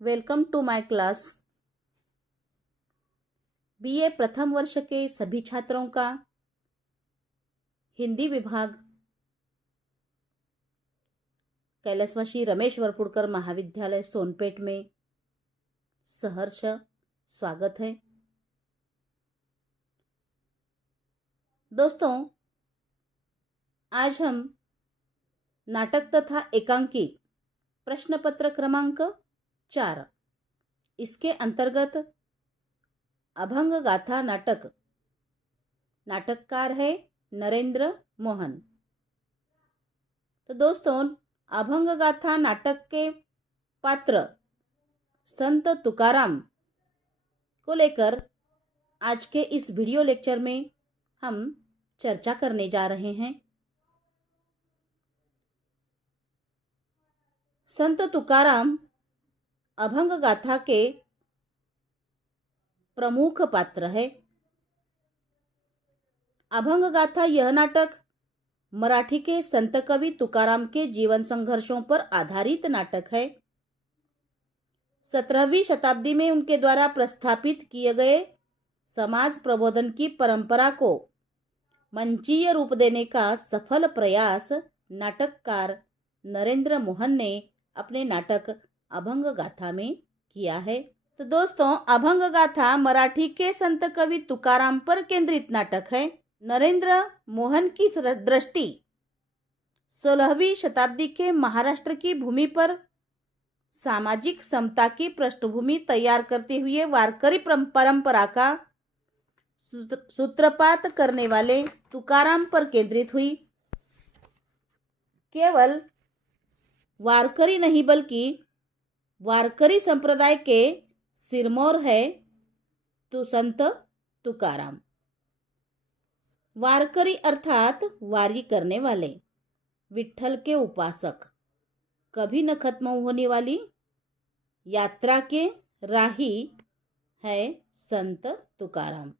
Welcome to my class. BA प्रथम वर्ष के सभी छात्रों का हिंदी विभाग कैलाशवासी रमेश वरपुड़कर महाविद्यालय सोनपेट में सहर्ष स्वागत है। दोस्तों, आज हम नाटक तथा एकांकी प्रश्न पत्र क्रमांक 4 इसके अंतर्गत अभंग गाथा नाटक, नाटककार है नरेंद्र मोहन। तो दोस्तों, अभंग गाथा नाटक के पात्र संत तुकाराम को लेकर आज के इस वीडियो लेक्चर में हम चर्चा करने जा रहे हैं। संत तुकाराम अभंग गाथा के प्रमुख पात्र है। अभंग गाथा यह नाटक मराठी के संत कवि तुकाराम के जीवन संघर्षों पर आधारित नाटक है। 17वीं शताब्दी में उनके द्वारा प्रस्थापित किए गए समाज प्रबोधन की परंपरा को मंचीय रूप देने का सफल प्रयास नाटककार नरेंद्र मोहन ने अपने नाटक अभंग गाथा में किया है। तो दोस्तों, अभंग गाथा मराठी के संत कवि तुकाराम पर केंद्रित नाटक है। नरेंद्र मोहन की दृष्टि 16वीं शताब्दी के महाराष्ट्र की भूमि पर सामाजिक समता की पृष्ठभूमि तैयार करते हुए वारकरी परंपरा का सूत्रपात करने वाले तुकाराम पर केंद्रित हुई। केवल वारकरी नहीं बल्कि वारकरी संप्रदाय के सिरमौर है संत तुकाराम। वारकरी अर्थात वारी करने वाले, विठ्ठल के उपासक, कभी न खत्म होने वाली यात्रा के राही है संत तुकाराम।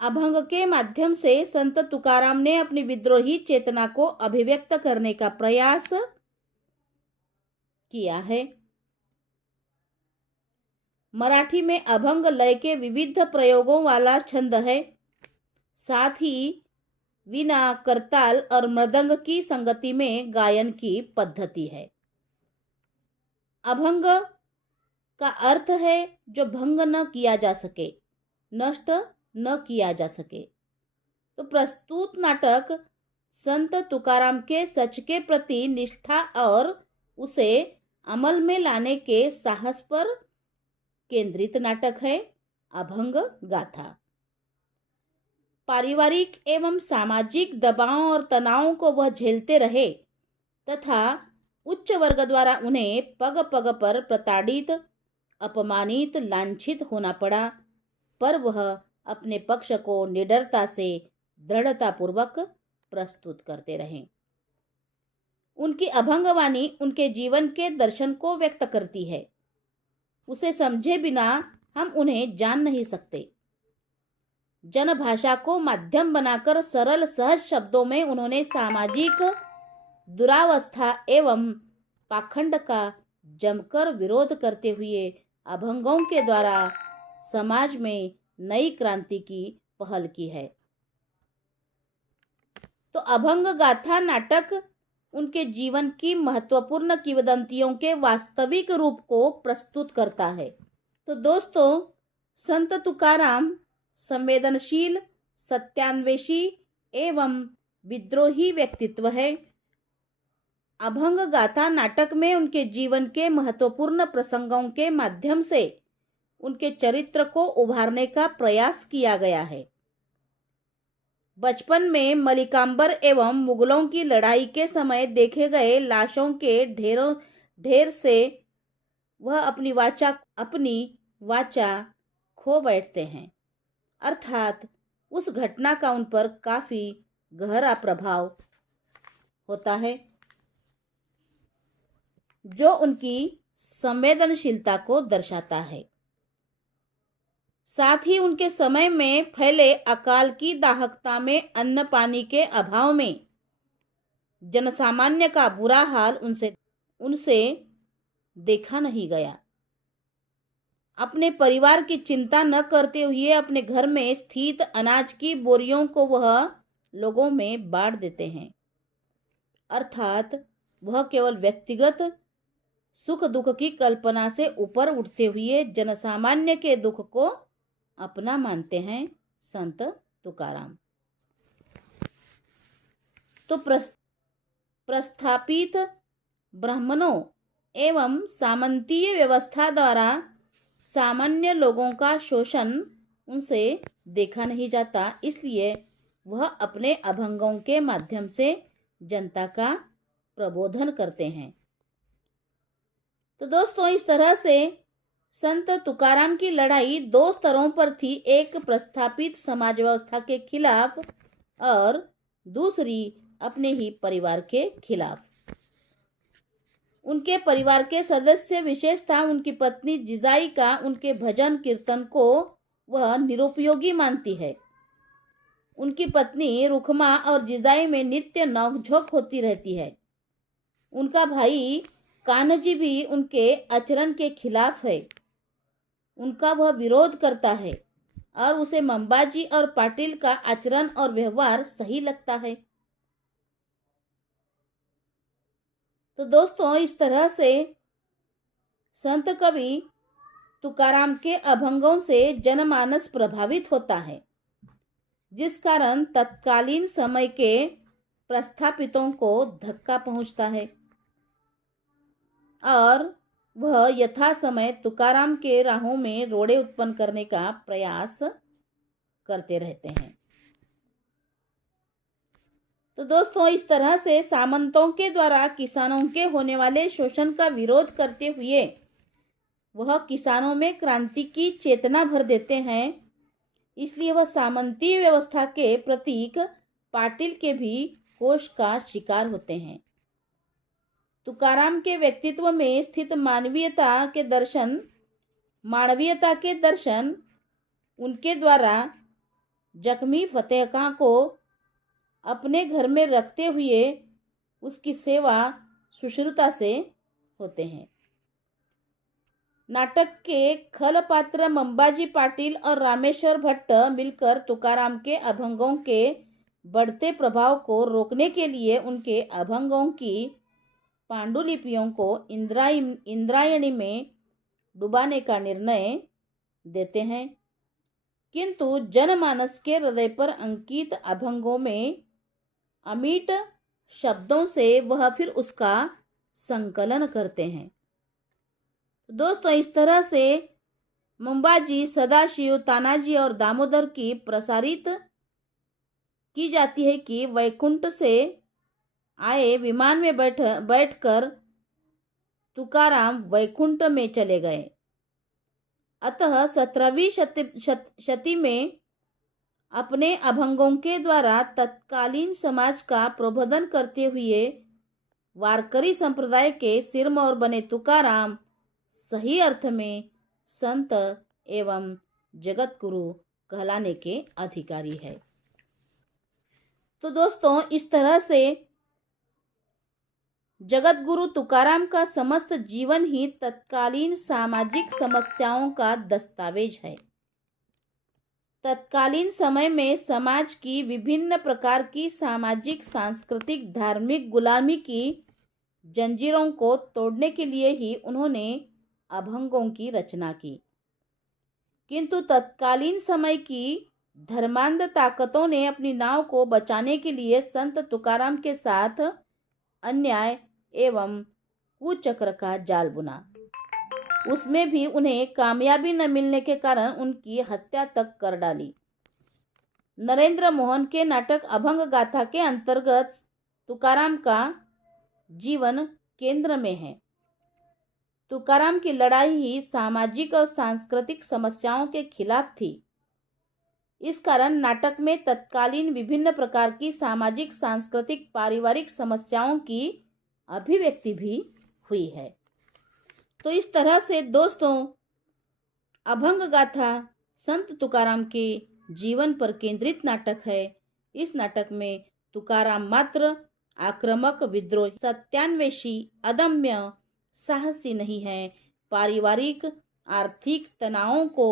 अभंग के माध्यम से संत तुकाराम ने अपनी विद्रोही चेतना को अभिव्यक्त करने का प्रयास किया है। मराठी में अभंग लय के विविध प्रयोगों वाला छंद है। साथ ही वीणा, करताल और मृदंग की संगति में गायन की पद्धति है। अभंग का अर्थ है जो भंग न किया जा सके, नष्ट न किया जा सके। तो प्रस्तुत नाटक संत तुकाराम के सच के प्रति निष्ठा और उसे अमल में लाने के साहस पर केंद्रित नाटक है अभंग गाथा। पारिवारिक एवं सामाजिक दबाव और तनाव को वह झेलते रहे तथा उच्च वर्ग द्वारा उन्हें पग पग पर प्रताड़ित, अपमानित, लांछित होना पड़ा, पर वह अपने पक्ष को निडरता से दृढ़तापूर्वक प्रस्तुत करते रहे। उनकी अभंगवाणी उनके जीवन के दर्शन को व्यक्त करती है। उसे समझे बिना हम उन्हें जान नहीं सकते। जनभाषा को माध्यम बनाकर सरल सहज शब्दों में उन्होंने सामाजिक दुरावस्था एवं पाखंड का जमकर विरोध करते हुए अभंगों के द्वारा समाज में नई क्रांति की पहल की है। तो अभंग गाथा नाटक उनके जीवन की महत्वपूर्ण किंवदंतियों के वास्तविक रूप को प्रस्तुत करता है। तो दोस्तों, संत तुकाराम संवेदनशील, सत्यान्वेषी एवं विद्रोही व्यक्तित्व है। अभंग गाथा नाटक में उनके जीवन के महत्वपूर्ण प्रसंगों के माध्यम से उनके चरित्र को उभारने का प्रयास किया गया है। बचपन में मलिकांबर एवं मुगलों की लड़ाई के समय देखे गए लाशों के ढेर से वह अपनी वाचा खो बैठते हैं, अर्थात उस घटना का उन पर काफी गहरा प्रभाव होता है जो उनकी संवेदनशीलता को दर्शाता है। साथ ही उनके समय में फैले अकाल की दाहकता में, अन्न पानी के अभाव में जनसामान्य का बुरा हाल उनसे देखा नहीं गया। अपने परिवार की चिंता न करते हुए अपने घर में स्थित अनाज की बोरियों को वह लोगों में बांट देते हैं। अर्थात वह केवल व्यक्तिगत सुख दुख की कल्पना से ऊपर उठते हुए जनसामान्य के दुख को अपना मानते हैं संत तुकाराम। तो प्रस्थापित ब्राह्मणों एवं सामंतीय व्यवस्था द्वारा सामान्य लोगों का शोषण उनसे देखा नहीं जाता, इसलिए वह अपने अभंगों के माध्यम से जनता का प्रबोधन करते हैं। तो दोस्तों, इस तरह से संत तुकाराम की लड़ाई दो स्तरों पर थी, एक प्रस्थापित समाज व्यवस्था के खिलाफ और दूसरी अपने ही परिवार के खिलाफ। उनके परिवार के सदस्य, विशेषतः उनकी पत्नी जिजाई का उनके भजन कीर्तन को वह निरुपयोगी मानती है। उनकी पत्नी रुखमा और जिजाई में नित्य नोकझोंक होती रहती है। उनका भाई कान्हजी भी उनके आचरण के खिलाफ है। उनका वह विरोध करता है और उसे मंबाजी और पाटिल का आचरण और व्यवहार सही लगता है। तो दोस्तों, इस तरह से संत कवि तुकाराम के अभंगों से जनमानस प्रभावित होता है, जिस कारण तत्कालीन समय के प्रस्थापितों को धक्का पहुंचता है और वह यथा समय तुकाराम के राहों में रोड़े उत्पन्न करने का प्रयास करते रहते हैं। तो दोस्तों, इस तरह से सामंतों के द्वारा किसानों के होने वाले शोषण का विरोध करते हुए वह किसानों में क्रांति की चेतना भर देते हैं। इसलिए वह सामंतीय व्यवस्था के प्रतीक पाटिल के भी कोष का शिकार होते हैं। तुकाराम के व्यक्तित्व में स्थित मानवीयता के दर्शन उनके द्वारा जख्मी फतेह को अपने घर में रखते हुए उसकी सेवा सुश्रुता से होते हैं। नाटक के खल पात्र मंबाजी पाटिल और रामेश्वर भट्ट मिलकर तुकाराम के अभंगों के बढ़ते प्रभाव को रोकने के लिए उनके अभंगों की पांडुलिपियों को इंद्रायणी में डुबाने का निर्णय देते हैं, किंतु जनमानस के हृदय पर अंकित अभंगों में अमिट शब्दों से वह फिर उसका संकलन करते हैं। दोस्तों, इस तरह से मंबाजी, सदाशिव, तानाजी और दामोदर की प्रसारित की जाती है कि वैकुंठ से आए विमान में बैठकर तुकाराम वैकुंठ में चले गए। अतः 17वीं शती में अपने अभंगों के द्वारा तत्कालीन समाज का प्रबोधन करते हुए वारकरी संप्रदाय के सिरमौर बने तुकाराम सही अर्थ में संत एवं जगत गुरु कहलाने के अधिकारी है। तो दोस्तों, इस तरह से जगत गुरु तुकाराम का समस्त जीवन ही तत्कालीन सामाजिक समस्याओं का दस्तावेज है। तत्कालीन समय में समाज की विभिन्न प्रकार की सामाजिक, सांस्कृतिक, धार्मिक गुलामी की जंजीरों को तोड़ने के लिए ही उन्होंने अभंगों की रचना की, किंतु तत्कालीन समय की धर्मांध ताकतों ने अपनी नाव को बचाने के लिए संत तुकाराम के साथ अन्याय एवं कुचक्र का जाल बुना। उसमें भी उन्हें कामयाबी न मिलने के कारण उनकी हत्या तक कर डाली। नरेंद्र मोहन के नाटक अभंग गाथा के अंतर्गत तुकाराम का जीवन केंद्र में है। तुकाराम की लड़ाई ही सामाजिक और सांस्कृतिक समस्याओं के खिलाफ थी। इस कारण नाटक में तत्कालीन विभिन्न प्रकार की सामाजिक, सांस्कृतिक, पारिवारिक समस्याओं की अभिव्यक्ति भी हुई है। तो इस तरह से दोस्तों, अभंग गाथा संत तुकाराम के जीवन पर केंद्रित नाटक है। इस नाटक में तुकाराम मात्र आक्रामक, विद्रोही, सत्यान्वेषी, अदम्य साहसी नहीं है। पारिवारिक आर्थिक तनावों को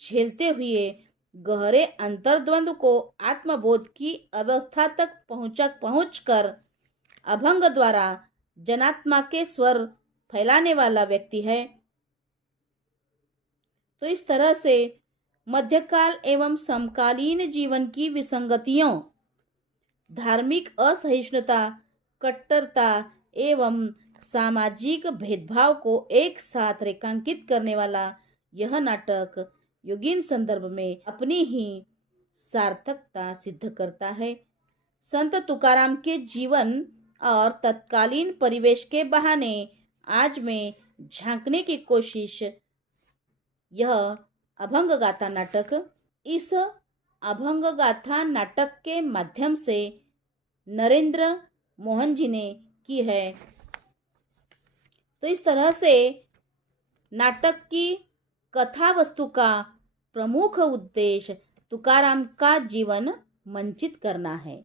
झेलते हुए गहरे अंतर्द्वंद को आत्मबोध की अवस्था तक पहुंचकर अभंग द्वारा जनात्मा के स्वर फैलाने वाला व्यक्ति है। तो इस तरह से मध्यकाल एवं समकालीन जीवन की विसंगतियों, धार्मिक असहिष्णुता, कट्टरता एवं सामाजिक भेदभाव को एक साथ रेखांकित करने वाला यह नाटक युगीन संदर्भ में अपनी ही सार्थकता सिद्ध करता है। संत तुकाराम के जीवन और तत्कालीन परिवेश के बहाने आज में झांकने की कोशिश यह अभंग गाथा नाटक इस अभंग गाथा नाटक के माध्यम से नरेंद्र मोहन जी ने की है। तो इस तरह से नाटक की कथा वस्तु का प्रमुख उद्देश्य तुकाराम का जीवन मंचित करना है।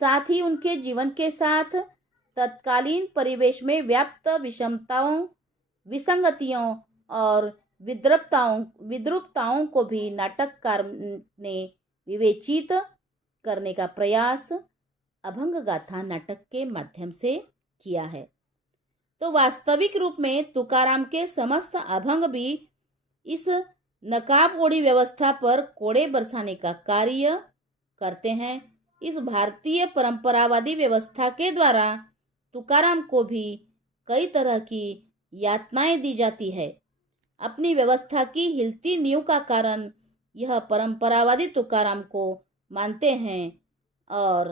साथ ही उनके जीवन के साथ तत्कालीन परिवेश में व्याप्त विषमताओं, विसंगतियों और विद्रूपताओं को भी नाटककार ने विवेचित करने का प्रयास अभंग गाथा नाटक के माध्यम से किया है। तो वास्तविक रूप में तुकाराम के समस्त अभंग भी इस नकाबपोड़ी व्यवस्था पर कोड़े बरसाने का कार्य करते हैं। इस भारतीय परंपरावादी व्यवस्था के द्वारा तुकाराम को भी कई तरह की यातनाएं दी जाती है। अपनी व्यवस्था की हिलती नींव का कारण यह परंपरावादी तुकाराम को मानते हैं और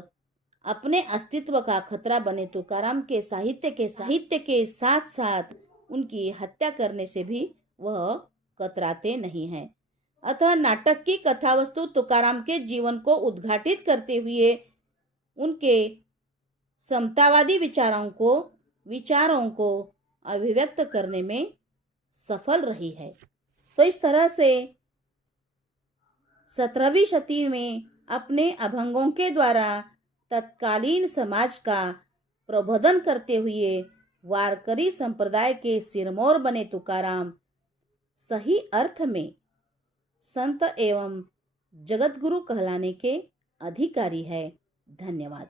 अपने अस्तित्व का खतरा बने तुकाराम के साहित्य के साथ साथ उनकी हत्या करने से भी वह कतराते नहीं हैं। अतः नाटक की कथावस्तु तुकाराम के जीवन को उद्घाटित करते हुए उनके समतावादी विचारों को अभिव्यक्त करने में सफल रही है। तो इस तरह से 17वीं शती में अपने अभंगों के द्वारा तत्कालीन समाज का प्रबोधन करते हुए वारकरी संप्रदाय के सिरमौर बने तुकाराम सही अर्थ में संत एवं जगतगुरु कहलाने के अधिकारी है। धन्यवाद।